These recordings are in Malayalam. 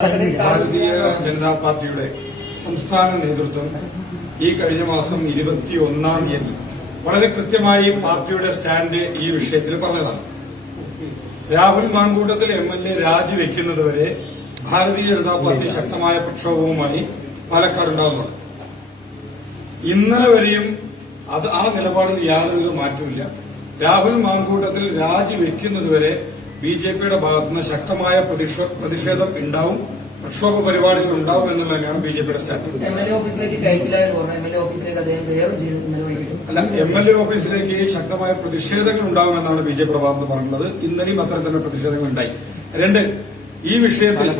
ഭാരതീയ ജനതാ പാർട്ടിയുടെ സംസ്ഥാന നേതൃത്വം ഈ കഴിഞ്ഞ മാസം ഇരുപത്തിയൊന്നാം തീയതി വളരെ കൃത്യമായി പാർട്ടിയുടെ സ്റ്റാൻഡ് ഈ വിഷയത്തിൽ പറഞ്ഞതാണ്. Rahul Mankoottathil M L A രാജിവെക്കുന്നതുവരെ Bharatiya Janata party ശക്തമായ പ്രക്ഷോഭവുമായി പാലക്കാടുണ്ടാകുന്നുണ്ട് ഇന്നലെ വരെയും അത് ആ നിലപാടിൽ യാതൊരു മാറ്റമില്ല രാഹുൽ മാങ്കൂട്ടത്തിൽ രാജിവെക്കുന്നതുവരെ ബി ജെ പിയുടെ ഭാഗത്തുനിന്ന് ശക്തമായ പ്രതിഷേ- പ്രതിഷേധം ഉണ്ടാവും പ്രക്ഷോഭ പരിപാടികൾ ഉണ്ടാവും എന്നുള്ള തന്നെയാണ് ബി ജെ പിയുടെ സ്റ്റാൻഡ് അല്ല എം എൽ എ ഓഫീസിലേക്ക് ശക്തമായ പ്രതിഷേധങ്ങൾ ഉണ്ടാകുമെന്നാണ് ബി ജെ പിയുടെ ഭാഗത്ത് പറഞ്ഞത്. ഇന്നലെയും അത്തരത്തിലുള്ള പ്രതിഷേധങ്ങൾ ഉണ്ടായി. രണ്ട് ഈ വിഷയത്തിൽ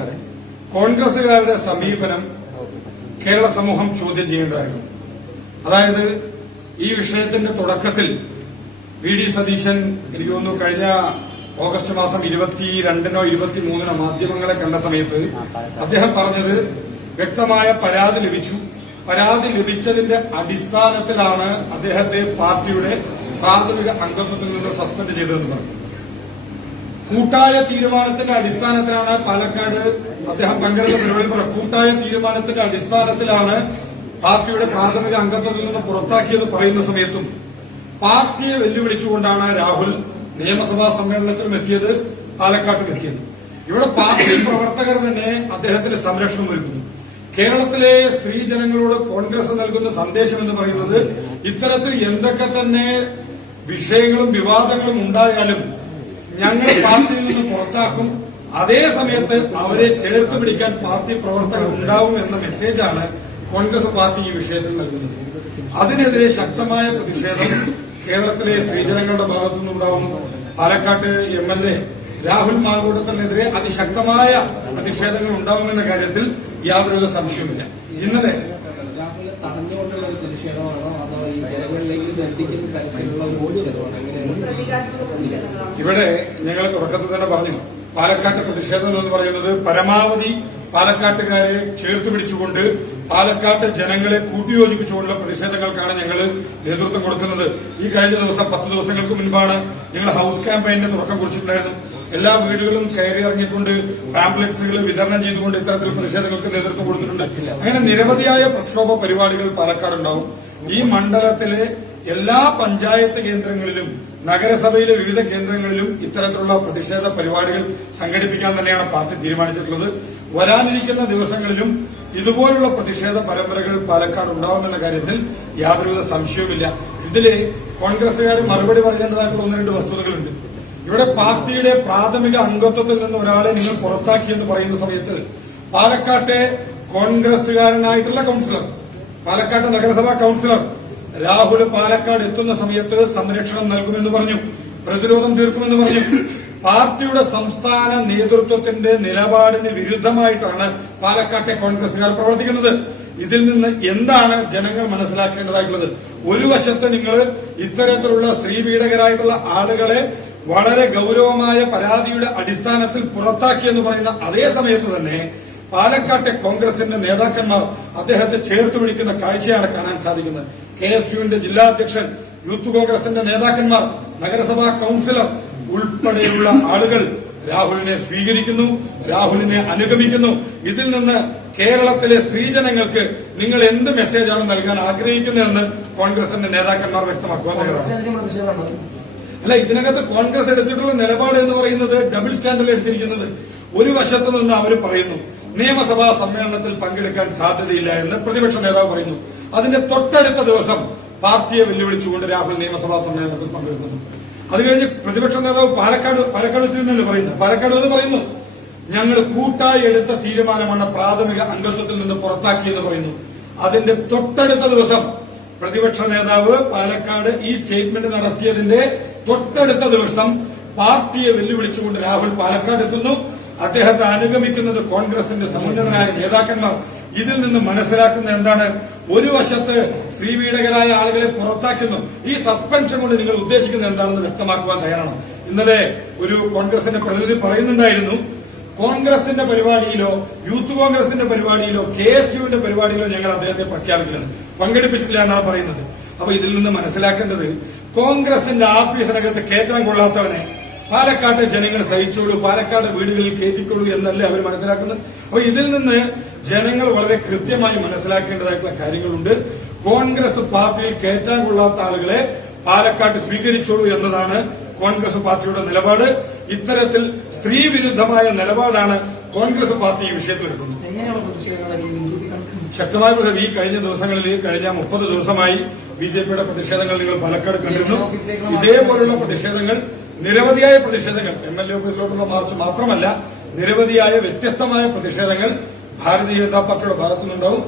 കോൺഗ്രസുകാരുടെ സമീപനം കേരള സമൂഹം ചോദ്യം ചെയ്യേണ്ടതായിരുന്നു. അതായത് ഈ വിഷയത്തിന്റെ തുടക്കത്തിൽ വി ഡി സതീശൻ എനിക്ക് തോന്നുന്നു കഴിഞ്ഞ ഓഗസ്റ്റ് മാസം ഇരുപത്തിരണ്ടിനോ ഇരുപത്തിമൂന്നിനോ മാധ്യമങ്ങളെ കണ്ട സമയത്ത് അദ്ദേഹം പറഞ്ഞത് വ്യക്തമായ പരാതി ലഭിച്ചു. പരാതി ലഭിച്ചതിന്റെ അടിസ്ഥാനത്തിലാണ് അദ്ദേഹത്തെ പാർട്ടിയുടെ പ്രാഥമിക അംഗത്വത്തിൽ നിന്ന് സസ്പെൻഡ് ചെയ്തതെന്ന് പറഞ്ഞു. കൂട്ടായ തീരുമാനത്തിന്റെ അടിസ്ഥാനത്തിലാണ് പാലക്കാട് അദ്ദേഹം പങ്കെടുത്ത പരിപാടി കൂട്ടായ തീരുമാനത്തിന്റെ അടിസ്ഥാനത്തിലാണ് പാർട്ടിയുടെ പ്രാഥമിക അംഗത്വത്തിൽ നിന്ന് പുറത്താക്കിയത് പറയുന്ന സമയത്തും പാർട്ടിയെ വെല്ലുവിളിച്ചുകൊണ്ടാണ് രാഹുൽ നിയമസഭാ സമ്മേളനത്തിലും എത്തിയത് പാലക്കാട്ടും എത്തിയത്. ഇവിടെ പാർട്ടി പ്രവർത്തകർ തന്നെ അദ്ദേഹത്തിന് സംരക്ഷണം ഒരുക്കുന്നു. കേരളത്തിലെ സ്ത്രീ ജനങ്ങളോട് കോൺഗ്രസ് നൽകുന്ന സന്ദേശം എന്ന് പറയുന്നത് ഇത്തരത്തിൽ എന്തൊക്കെ തന്നെ വിഷയങ്ങളും വിവാദങ്ങളും ഉണ്ടായാലും ഞങ്ങൾ പാർട്ടിയിൽ നിന്ന് പുറത്താക്കും. അതേ സമയത്ത് അവരെ ചേർത്ത് പിടിക്കാൻ പാർട്ടി പ്രവർത്തകർ ഉണ്ടാവും എന്ന മെസ്സേജാണ് കോൺഗ്രസ് പാർട്ടി ഈ വിഷയത്തിൽ നൽകുന്നത്. അതിനെതിരെ ശക്തമായ പ്രതിഷേധം കേരളത്തിലെ സ്ത്രീജനങ്ങളുടെ ഭാഗത്തുനിന്നുണ്ടാവും. പാലക്കാട്ട് എം എൽ എ രാഹുൽ മാങ്കൂട്ടത്തിനെതിരെ അതിശക്തമായ പ്രതിഷേധങ്ങൾ ഉണ്ടാവുമെന്ന കാര്യത്തിൽ യാതൊരു സംശയവുമില്ല. ഇന്നലെ രാഹുലിനെ തടഞ്ഞുകൊണ്ടുള്ള ഒരു പ്രതിഷേധമാണോ? അതോ ഈ ജനങ്ങളിലേക്ക് എത്തിക്കുന്ന തരത്തിലുള്ള ഒരു എങ്ങനെയാണ്? ഇവിടെ ഞങ്ങൾ തുടക്കത്തിൽ തന്നെ പറഞ്ഞു. പാലക്കാട്ട് പ്രതിഷേധം എന്ന് പറയുന്നത് പരമാവധി പാലക്കാട്ടുകാരെ ചേർത്ത് പിടിച്ചുകൊണ്ട് പാലക്കാട്ട് ജനങ്ങളെ കൂട്ടിയോജിപ്പിച്ചുകൊണ്ടുള്ള പ്രതിഷേധങ്ങൾക്കാണ് ഞങ്ങൾ നേതൃത്വം കൊടുക്കുന്നത്. ഈ കഴിഞ്ഞ ദിവസം പത്ത് ദിവസങ്ങൾക്ക് മുൻപാണ് ഞങ്ങൾ ഹൌസ് ക്യാമ്പയിന്റെ തുടക്കം കുറിച്ചിട്ടുണ്ടായിരുന്നു. എല്ലാ വീടുകളും കയറി ഇറങ്ങിക്കൊണ്ട് പാംപ്ലെറ്റ്സുകൾ വിതരണം ചെയ്തുകൊണ്ട് ഇത്തരത്തിൽ പ്രതിഷേധങ്ങൾക്ക് നേതൃത്വം കൊടുത്തിട്ടുണ്ട്. അങ്ങനെ നിരവധിയായ പ്രക്ഷോഭ പരിപാടികൾ പാലക്കാട് ഉണ്ടാവും ഈ മണ്ഡലത്തിലെ എല്ലാ പഞ്ചായത്ത് കേന്ദ്രങ്ങളിലും നഗരസഭയിലെ വിവിധ കേന്ദ്രങ്ങളിലും ഇത്തരത്തിലുള്ള പ്രതിഷേധ പരിപാടികൾ സംഘടിപ്പിക്കാൻ തന്നെയാണ് പാർട്ടി തീരുമാനിച്ചിട്ടുള്ളത്. വരാനിരിക്കുന്ന ദിവസങ്ങളിലും ഇതുപോലുള്ള പ്രതിഷേധ പരമ്പരകൾ പാലക്കാട് ഉണ്ടാവുമെന്ന കാര്യത്തിൽ യാതൊരുവിധ സംശയവുമില്ല. ഇതിൽ കോൺഗ്രസുകാർ മറുപടി പറയേണ്ടതായിട്ടുള്ള ഒന്ന് രണ്ട് വസ്തുതകളുണ്ട്. ഇവിടെ പാർട്ടിയുടെ പ്രാഥമിക അംഗത്വത്തിൽ നിന്ന് ഒരാളെ നിങ്ങൾ പുറത്താക്കിയെന്ന് പറയുന്ന സമയത്ത് പാലക്കാട്ടെ കോൺഗ്രസുകാരനായിട്ടുള്ള കൌൺസിലർ പാലക്കാട് നഗരസഭാ കൌൺസിലർ രാഹുൽ പാലക്കാട് എത്തുന്ന സമയത്ത് സംരക്ഷണം നൽകുമെന്ന് പറഞ്ഞു പ്രതിരോധം തീർക്കുമെന്ന് പറഞ്ഞു. പാർട്ടിയുടെ സംസ്ഥാന നേതൃത്വത്തിന്റെ നിലപാടിന് വിരുദ്ധമായിട്ടാണ് പാലക്കാട്ടെ കോൺഗ്രസുകാർ പ്രവർത്തിക്കുന്നത്. ഇതിൽ നിന്ന് എന്താണ് ജനങ്ങൾ മനസ്സിലാക്കേണ്ടതായിട്ടുള്ളത്? ഒരു വശത്ത് നിങ്ങൾ ഇത്തരത്തിലുള്ള സ്ത്രീപീഡകരായിട്ടുള്ള ആളുകളെ വളരെ ഗൌരവമായ പരാതിയുടെ അടിസ്ഥാനത്തിൽ പുറത്താക്കി എന്ന് പറയുന്ന അതേ സമയത്ത് തന്നെ പാലക്കാട്ടെ കോൺഗ്രസിന്റെ നേതാക്കന്മാർ അദ്ദേഹത്തെ ചേർത്ത് പിടിക്കുന്ന കാഴ്ചയാണ് കാണാൻ സാധിക്കുന്നത്. കെ എസ് യുവിന്റെ ജില്ലാ അധ്യക്ഷൻ യൂത്ത് കോൺഗ്രസിന്റെ നേതാക്കന്മാർ നഗരസഭാ കൌൺസിലർ ഉൾപ്പെടെയുള്ള ആളുകൾ രാഹുലിനെ സ്വീകരിക്കുന്നു രാഹുലിനെ അനുഗമിക്കുന്നു. ഇതിൽ നിന്ന് കേരളത്തിലെ സ്ത്രീജനങ്ങൾക്ക് നിങ്ങൾ എന്ത് മെസ്സേജാണ് നൽകാൻ ആഗ്രഹിക്കുന്നതെന്ന് കോൺഗ്രസിന്റെ നേതാക്കന്മാർ വ്യക്തമാക്കുക അല്ല ഇതിനകത്ത് കോൺഗ്രസ് എടുത്തിട്ടുള്ള നിലപാട് എന്ന് പറയുന്നത് ഡബിൾ സ്റ്റാൻഡേർഡ് എടുത്തിരിക്കുന്നത്? ഒരു വശത്ത് നിന്ന് അവർ പറയുന്നു നിയമസഭാ സമ്മേളനത്തിൽ പങ്കെടുക്കാൻ സാധ്യതയില്ല എന്ന് പ്രതിപക്ഷ നേതാവ് പറയുന്നു. അതിന്റെ തൊട്ടടുത്ത ദിവസം പാർട്ടിയെ വെല്ലുവിളിച്ചുകൊണ്ട് രാഹുൽ നിയമസഭാ സമ്മേളനത്തിൽ പങ്കെടുക്കുന്നു. അത് കഴിഞ്ഞ് പ്രതിപക്ഷ നേതാവ് പാലക്കാട് പാലക്കാട് വെച്ചിരുന്നല്ലേ പറയുന്നത്? പാലക്കാട് എന്ന് പറയുന്നു ഞങ്ങൾ കൂട്ടായി എടുത്ത തീരുമാനമാണ് പ്രാഥമിക അംഗത്വത്തിൽ നിന്ന് പുറത്താക്കിയെന്ന് പറയുന്നു. അതിന്റെ തൊട്ടടുത്ത ദിവസം പ്രതിപക്ഷ നേതാവ് പാലക്കാട് ഈ സ്റ്റേറ്റ്മെന്റ് നടത്തിയതിന്റെ തൊട്ടടുത്ത ദിവസം പാർട്ടിയെ വെല്ലുവിളിച്ചുകൊണ്ട് രാഹുൽ പാലക്കാട് എത്തുന്നു. അദ്ദേഹത്തെ അനുഗമിക്കുന്നത് കോൺഗ്രസിന്റെ സമുന്നതരായ നേതാക്കന്മാർ ഇതിൽ നിന്ന് മനസ്സിലാക്കുന്ന എന്താണ്? ഒരു വശത്ത് സ്ത്രീപീഡകരായ ആളുകളെ പുറത്താക്കുന്നു. ഈ സസ്പെൻഷൻ കൊണ്ട് നിങ്ങൾ ഉദ്ദേശിക്കുന്നത് എന്താണെന്ന് വ്യക്തമാക്കുവാൻ തയ്യാറാണ്. ഇന്നലെ ഒരു കോൺഗ്രസിന്റെ പ്രതിനിധി പറയുന്നുണ്ടായിരുന്നു കോൺഗ്രസിന്റെ പരിപാടിയിലോ യൂത്ത് കോൺഗ്രസിന്റെ പരിപാടിയിലോ കെ എസ് യുവിന്റെ പരിപാടിയിലോ ഞങ്ങൾ അദ്ദേഹത്തെ പ്രഖ്യാപിക്കുന്നത് പങ്കെടുപ്പിച്ചിട്ടില്ല എന്നാണ് പറയുന്നത്. അപ്പൊ ഇതിൽ നിന്ന് മനസ്സിലാക്കേണ്ടത് കോൺഗ്രസിന്റെ ആഫീസിനകത്ത് കയറ്റാൻ കൊള്ളാത്തവനെ പാലക്കാട്ടെ ജനങ്ങൾ സഹിച്ചോളൂ പാലക്കാട് വീടുകളിൽ കയറ്റിക്കൊള്ളൂ എന്നല്ലേ അവർ മനസ്സിലാക്കുന്നത്? അപ്പൊ ഇതിൽ നിന്ന് ജനങ്ങൾ വളരെ കൃത്യമായി മനസ്സിലാക്കേണ്ടതായിട്ടുള്ള കാര്യങ്ങളുണ്ട്. കോൺഗ്രസ് പാർട്ടിയിൽ കയറ്റാൻ കൊള്ളാത്ത ആളുകളെ പാലക്കാട്ട് സ്വീകരിച്ചോളൂ എന്നതാണ് കോൺഗ്രസ് പാർട്ടിയുടെ നിലപാട്. ഇത്തരത്തിൽ സ്ത്രീ വിരുദ്ധമായ നിലപാടാണ് കോൺഗ്രസ് പാർട്ടി ഈ ജെ ശക്തമായ ഈ കഴിഞ്ഞ ദിവസങ്ങളിൽ കഴിഞ്ഞ മുപ്പത് ദിവസമായി ബിജെപിയുടെ ജെ പിയുടെ പ്രതിഷേധങ്ങൾ നിങ്ങൾ പാലക്കാട് കണ്ടിരുന്നു. ഇതേപോലുള്ള പ്രതിഷേധങ്ങൾ നിരവധിയായ പ്രതിഷേധങ്ങൾ എം എൽ എ മാർച്ച് മാത്രമല്ല നിരവധിയായ വ്യത്യസ്തമായ പ്രതിഷേധങ്ങൾ ഭാരതീയ ജനതാ പാർട്ടിയുടെ ഭാഗത്തുനിന്നുണ്ടാവും.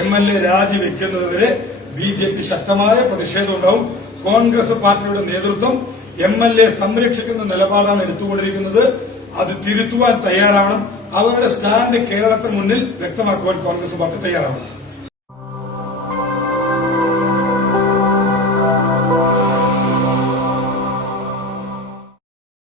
എം എൽ എ രാജിവെക്കുന്നതുവരെ ബി ജെ പി ശക്തമായ പ്രതിഷേധം ഉണ്ടാവും. കോൺഗ്രസ് പാർട്ടിയുടെ നേതൃത്വം എം എൽ എ സംരക്ഷിക്കുന്ന നിലപാടാണ് എടുത്തുകൊണ്ടിരിക്കുന്നത്. അത് തിരുത്തുവാൻ തയ്യാറാണ് അവരുടെ സ്റ്റാൻഡ് കേരളത്തിന് മുന്നിൽ വ്യക്തമാക്കുവാൻ കോൺഗ്രസ് പാർട്ടി തയ്യാറാവണം.